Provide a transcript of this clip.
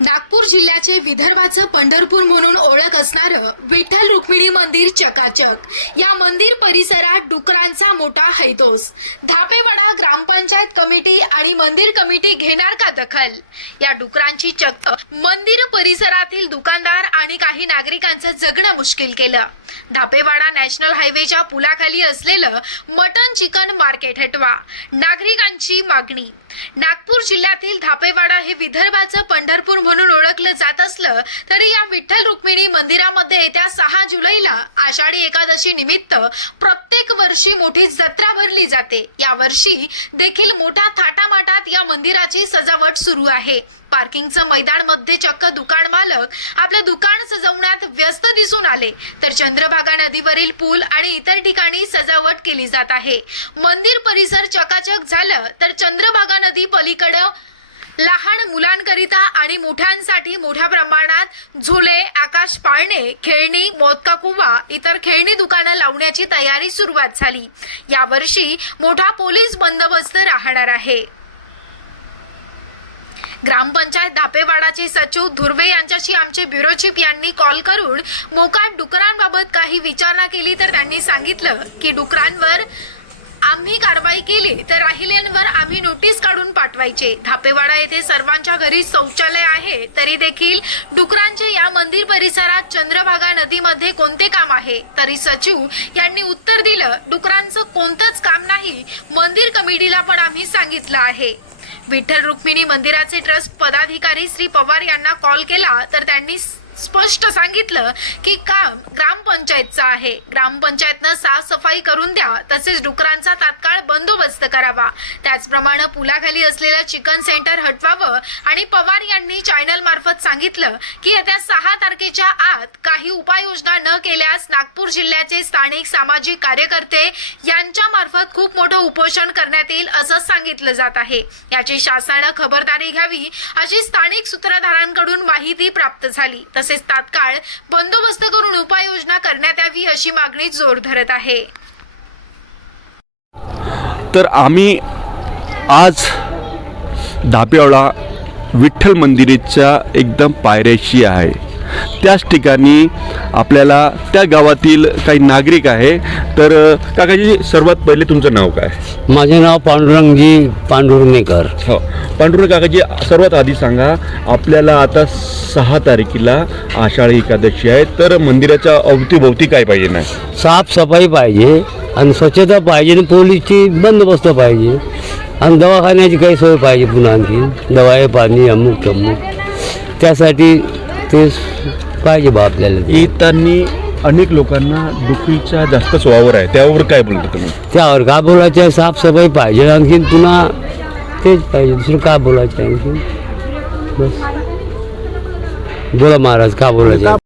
नागपूर जिल्ह्याचे विदर्भाचं पंढरपूर म्हणून ओळख असणारं विठ्ठल रुक्मिणी मंदिर चकाचक. या मंदिर परिसरात डुकरांचा मोठा हैदोस. धापेवाडा ग्रामपंचायत कमिटी आणि मंदिर कमिटी घेणार का दखल? या डुकरांची चक्क मंदिर परिसरातील दुकानदार आणि काही नागरिकांचं जगणं मुश्किल केलं. धापेवाडा नॅशनल हायवेच्या पुलाखाली असलेलं मटन चिकन मार्केट हटवा. नागरिकांची मागणी नागपूर जिल्ह्यातील धापेवाडा हे विदर्भाचं पंढरपूर म्हणून ओळखलं जात असलं तरी या विठ्ठल रुक्मिणी मंदिरामध्ये येत्या सहा जुलैला आषाढी एकादशी निमित्त प्रत्येक वर्षी मोठी जत्रा भरली जाते. या वर्षी देखील मोठ्या थाटामाटात या मंदिराची सजावट सुरू आहे. पार्किंगचं मैदानमध्ये चक्क दुकान मालक आपलं दुकान सजवण्यात व्यस्त दिसून आले. तर चंद्रभागा नदीवरील पूल आणि इतर ठिकाणी सजावट केली जात आहे. मंदिर परिसर चकाचक झालं तर चंद्रभागा पलीकडं लहान मुलांकरिता आणि मोठ्यांसाठी मोठ्या प्रमाणात झुले आकाश पाळणे खेळणी मोदका कुवा इतर खेळणी दुकानं लावण्याची तयारी सुरुवात झाली. यावर्षी मोठा पोलीस बंदोबस्त राहणार आहे. ग्रामपंचायत दापेवाडाचे सचिव धुर्वे यांच्याशी आमचे ब्युरो चीफ यांनी कॉल करून मोकाट डुकरांबाबत काही विचारणा केली तर त्यांनी सांगितलं की डुकरांवर आम्ही कारवाई केली तर राहिल्यांवर आम्ही नोटीस पाठवायचे धापेवाडा येथे सर्वांच्या घरी शौचालय आहे तरी देखील डुकरांचे या मंदिर परिसरात चंद्रभागा नदीमध्ये कोणते काम आहे? तरी सचिव यांनी उत्तर दिलं डुकरांचं कोणतंच काम नाही मंदिर कमिटीला पण आम्ही सांगितलं आहे. विठ्ठल रुक्मिणी मंदिराचे ट्रस्ट पदाधिकारी श्री पवार यांना कॉल केला तर त्यांनी स्पष्ट सांगितलं की काम ग्रामपंचायतचं आहे. ग्रामपंचायतनं साफसफाई करून द्या तसेच डुकरांचा तात्काळ बंदोबस्त करावा. त्याचप्रमाणे पुलाखाली असलेलं चिकन सेंटर हटवावं आणि पवार यांनी चॅनल मार्फत सांगितलं की येत्या सहा तारखेच्या आत काही उपाययोजना न केल्यास नागपूर जिल्ह्याचे स्थानिक सामाजिक कार्यकर्ते यांच्या मार्फत खूप मोठं उपोषण करण्यात येईल असं सांगितलं जात आहे. याची शासनानं खबरदारी घ्यावी अशी स्थानिक सूत्रधारांकडून माहिती प्राप्त झाली. तसेच तात्काळ बंदोबस्त करून उपाययोजना करण्यात यावी अशी मागणी जोर धरत आहे. तर आम्ही आज धापेवाडा विठ्ठल मंदिराच्या एकदम पायऱ्याशी आहे. त्याच ठिकाणी आपल्याला त्या गावातील काही नागरिक आहे. तर काकाजी सर्वात पहिले तुमचं नाव काय? माझे नाव पांडुरंगजी पांडुरंगेकर. हो. पांडुरंग काकाजी सर्वात आधी सांगा आपल्याला आता सहा तारखेला आषाढी एकादशी आहे. तर मंदिराच्या अवतीभोवती काय पाहिजे? नाही साफसफाई पाहिजे आणि स्वच्छता पाहिजे आणि पोलीसची बंदोबस्त पाहिजे. आणि दवाखान्याची काही सोय पाहिजे पुन्हा आणखी दवाई पाणी अमुक तमुक त्यासाठी ते पाहिजे बा आपल्याला ते. येताना अनेक लोकांना डुकरीचा जास्तच वावर आहे. त्यावर काय बोलता तुम्ही? त्यावर का बोलायचं? आहे साफसफाई पाहिजे आणखीन पुन्हा तेच पाहिजे. दुसरं का बोलायचं आहे आणखीन? बस. बोला महाराज का बोलायचं? आहे?